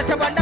கஷ்டப்பட்ட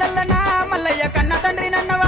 మొల్ల నా మల్లయ్య కన్న తండ్రి నన్నవ?